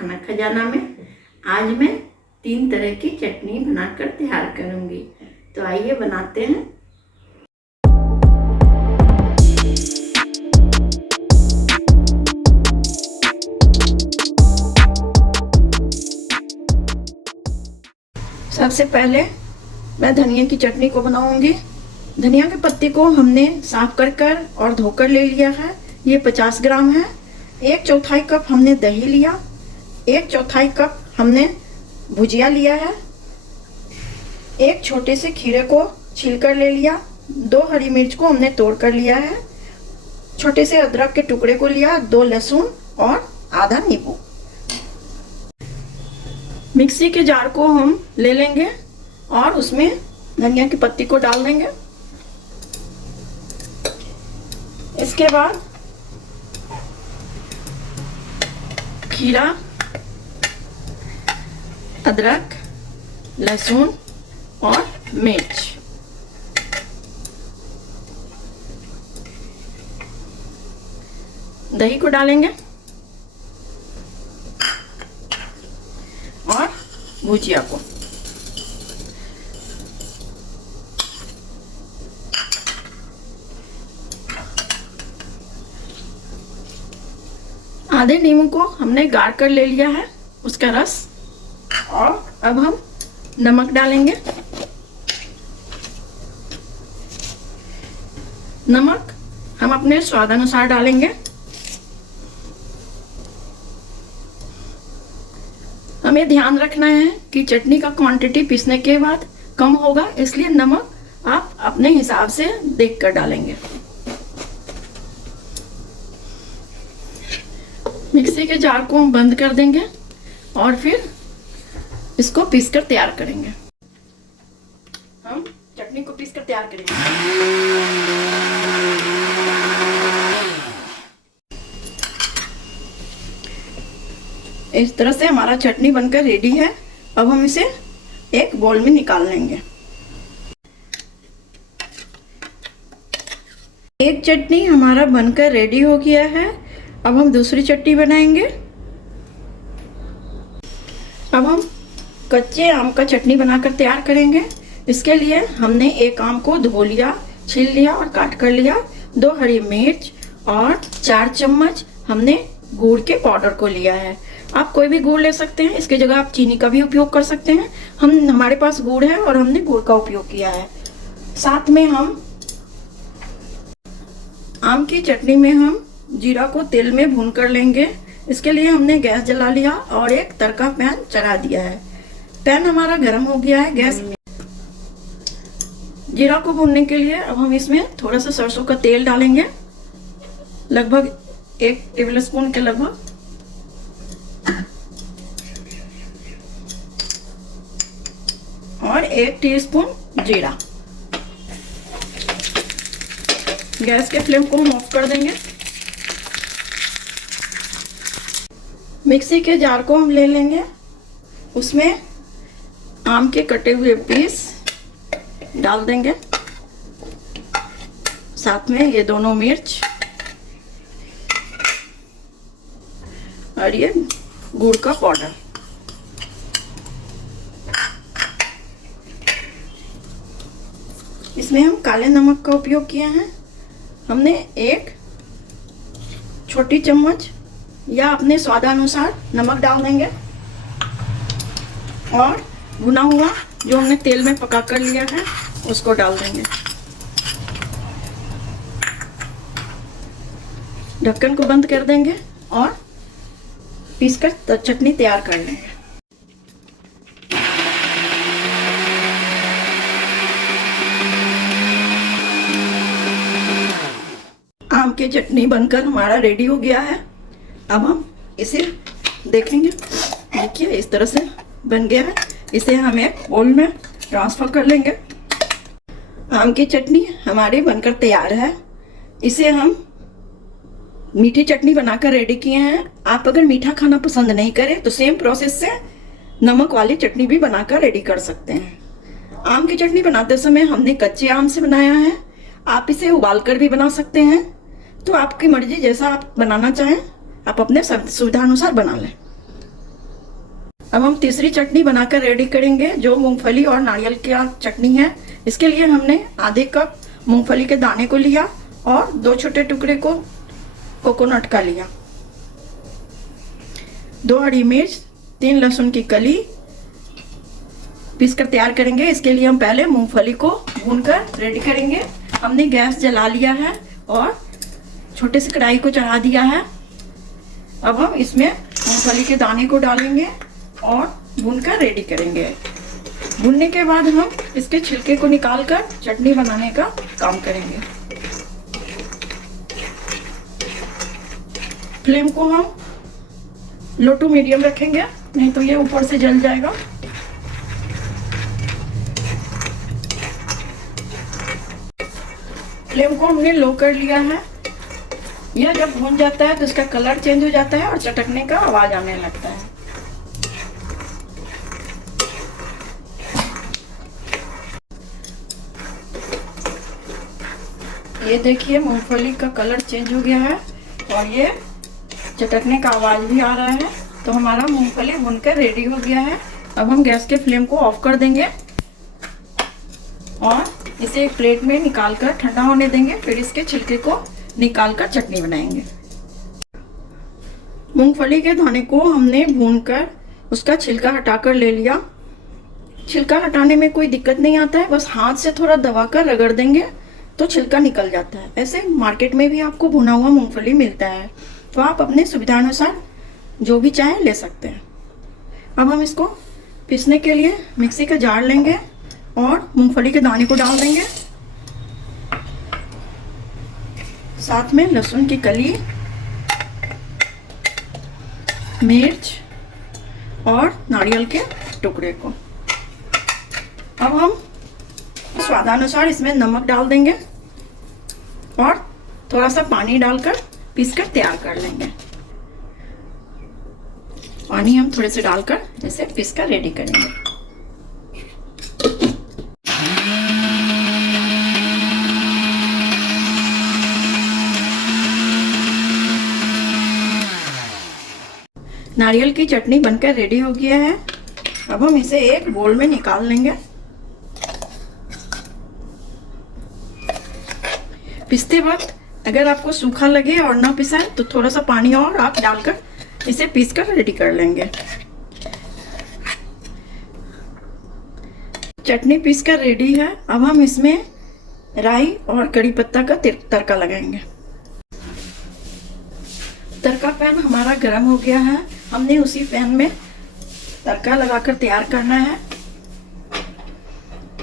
खाना खजाना में आज मैं 3 तरह की चटनी बनाकर तैयार करूंगी। तो आइए बनाते हैं। सबसे पहले मैं धनिया की चटनी को बनाऊंगी। धनिया के पत्ते को हमने साफ कर और धोकर ले लिया है। ये 50 ग्राम है। 1/4 कप हमने दही लिया। 1/4 कप हमने भुजिया लिया है। एक छोटे से खीरे को छीलकर ले लिया। 2 हरी मिर्च को हमने तोड़ कर लिया है। छोटे से अदरक के टुकड़े को लिया। 2 लहसुन और आधा नींबू। मिक्सी के जार को हम ले लेंगे और उसमें धनिया की पत्ती को डाल देंगे। इसके बाद खीरा, अदरक, लहसुन और मिर्च, दही को डालेंगे और भुजिया को। आधे नींबू को हमने गाड़ कर ले लिया है, उसका रस। और अब हम नमक डालेंगे। नमक हम अपने स्वाद अनुसार डालेंगे। हमें ध्यान रखना है कि चटनी का क्वांटिटी पीसने के बाद कम होगा, इसलिए नमक आप अपने हिसाब से देखकर डालेंगे। मिक्सी के जार को हम बंद कर देंगे और फिर इसको पीसकर तैयार करेंगे। हम चटनी को पीसकर तैयार करेंगे। इस तरह से हमारा चटनी बनकर रेडी है। अब हम इसे एक बाउल में निकाल लेंगे। एक चटनी हमारा बनकर रेडी हो गया है। अब हम दूसरी चटनी बनाएंगे। अब हम कच्चे आम का चटनी बनाकर तैयार करेंगे। इसके लिए हमने एक आम को धो लिया, छील लिया और काट कर लिया। 2 हरी मिर्च और 4 चम्मच हमने गुड़ के पाउडर को लिया है। आप कोई भी गुड़ ले सकते हैं, इसकी जगह आप चीनी का भी उपयोग कर सकते हैं। हमारे पास गुड़ है और हमने गुड़ का उपयोग किया है। साथ में हम आम की चटनी में हम जीरा को तेल में भून कर लेंगे। इसके लिए हमने गैस जला लिया और एक तड़का पैन चढ़ा दिया है। पैन हमारा गर्म हो गया है। गैस जीरा को भूनने के लिए अब हम इसमें थोड़ा सा सरसों का तेल डालेंगे, लगभग 1 टेबल स्पून के लगभग। और 1 टीस्पून जीरा। गैस के फ्लेम को हम ऑफ कर देंगे। मिक्सी के जार को हम ले लेंगे। उसमें आम के कटे हुए पीस डाल देंगे। साथ में ये दोनों मिर्च और ये गुड़ का पाउडर। इसमें हम काले नमक का उपयोग किया है। हमने 1 छोटी चम्मच या अपने स्वादानुसार नमक डाल देंगे और भुना हुआ जो हमने तेल में पका कर लिया है उसको डाल देंगे। ढक्कन को बंद कर देंगे और पीसकर चटनी तैयार कर लेंगे। आम की चटनी बनकर हमारा रेडी हो गया है। अब हम इसे देखेंगे। देखिए इस तरह से बन गया है। इसे हम एक बाउल में ट्रांसफर कर लेंगे। आम की चटनी हमारी बनकर तैयार है। इसे हम मीठी चटनी बनाकर रेडी किए हैं। आप अगर मीठा खाना पसंद नहीं करें तो सेम प्रोसेस से नमक वाली चटनी भी बनाकर रेडी कर सकते हैं। आम की चटनी बनाते समय हमने कच्चे आम से बनाया है। आप इसे उबालकर भी बना सकते हैं। तो आपकी मर्जी, जैसा आप बनाना चाहें आप अपने सुविधा अनुसार बना लें। अब हम तीसरी चटनी बनाकर रेडी करेंगे, जो मूंगफली और नारियल की चटनी है। इसके लिए हमने आधे कप मूंगफली के दाने को लिया और 2 छोटे टुकड़े को कोकोनट का लिया, 2 हरी मिर्च, 3 लहसुन की कली पीस कर तैयार करेंगे। इसके लिए हम पहले मूंगफली को भूनकर रेडी करेंगे। हमने गैस जला लिया है और छोटे से कढ़ाई को चढ़ा दिया है। अब हम इसमें मूंगफली के दाने को डालेंगे और भूनकर रेडी करेंगे। भूनने के बाद हम इसके छिलके को निकालकर चटनी बनाने का काम करेंगे। फ्लेम को हम लो टू मीडियम रखेंगे, नहीं तो ये ऊपर से जल जाएगा। फ्लेम को हमने लो कर लिया है। यह जब भून जाता है तो इसका कलर चेंज हो जाता है और चटकने का आवाज आने लगता है। ये देखिए मूंगफली का कलर चेंज हो गया है और ये चटकने का आवाज भी आ रहा है। तो हमारा मूंगफली भूनकर रेडी हो गया है। अब हम गैस के फ्लेम को ऑफ कर देंगे और इसे एक प्लेट में निकालकर ठंडा होने देंगे। फिर इसके छिलके को निकालकर चटनी बनाएंगे। मूंगफली के दाने को हमने भूनकर उसका छिलका हटाकर ले लिया। छिलका हटाने में कोई दिक्कत नहीं आता है, बस हाथ से थोड़ा दबाकर रगड़ देंगे तो छिलका निकल जाता है। ऐसे मार्केट में भी आपको भुना हुआ मूंगफली मिलता है, तो आप अपने सुविधानुसार जो भी चाहे ले सकते हैं। अब हम इसको पीसने के लिए मिक्सी का जार लेंगे और मूंगफली के दाने को डाल देंगे, साथ में लहसुन की कली, मिर्च और नारियल के टुकड़े को। अब हम स्वादानुसार इसमें नमक डाल देंगे और थोड़ा सा पानी डालकर पीसकर तैयार कर लेंगे। पानी हम थोड़े से डालकर इसे पीसकर रेडी करेंगे। नारियल की चटनी बनकर रेडी हो गया है। अब हम इसे एक बोल में निकाल लेंगे। पीसते वक्त अगर आपको सूखा लगे और ना पिसाए तो थोड़ा सा पानी और आप डालकर इसे पीसकर रेडी कर लेंगे। चटनी पीसकर रेडी है। अब हम इसमें राई और कड़ी पत्ता का तड़का लगाएंगे। तड़का पैन हमारा गर्म हो गया है। हमने उसी पैन में तड़का लगाकर तैयार करना है।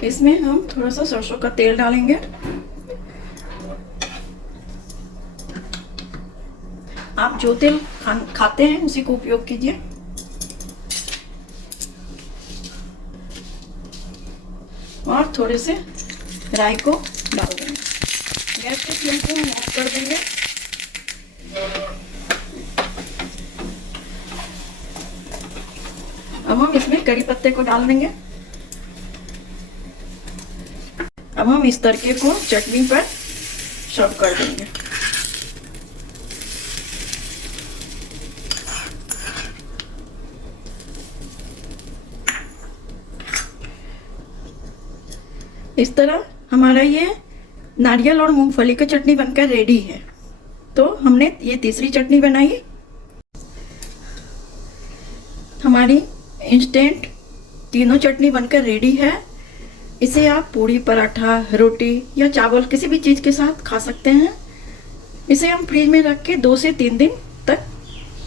इसमें हम थोड़ा सा सरसों का तेल डालेंगे। आप जो तेल खाते हैं उसी को उपयोग कीजिए। और थोड़े से राई को डाल देंगे। गैस के फ्लेम को हम ऑफ कर देंगे। अब हम इसमें कड़ी पत्ते को डाल देंगे। अब हम इस तड़के को चटनी पर सर्व कर देंगे। इस तरह हमारा ये नारियल और मूंगफली का चटनी बनकर रेडी है। तो हमने ये तीसरी चटनी बनाई। हमारी इंस्टेंट तीनों चटनी बनकर रेडी है। इसे आप पूड़ी, पराठा, रोटी या चावल किसी भी चीज़ के साथ खा सकते हैं। इसे हम फ्रिज में रख के 2 से 3 दिन तक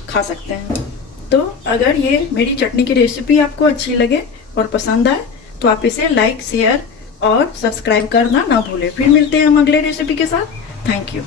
खा सकते हैं। तो अगर ये मेरी चटनी की रेसिपी आपको अच्छी लगे और पसंद आए तो आप इसे लाइक, शेयर और सब्सक्राइब करना ना भूलें। फिर मिलते हैं हम अगले रेसिपी के साथ। Thank you.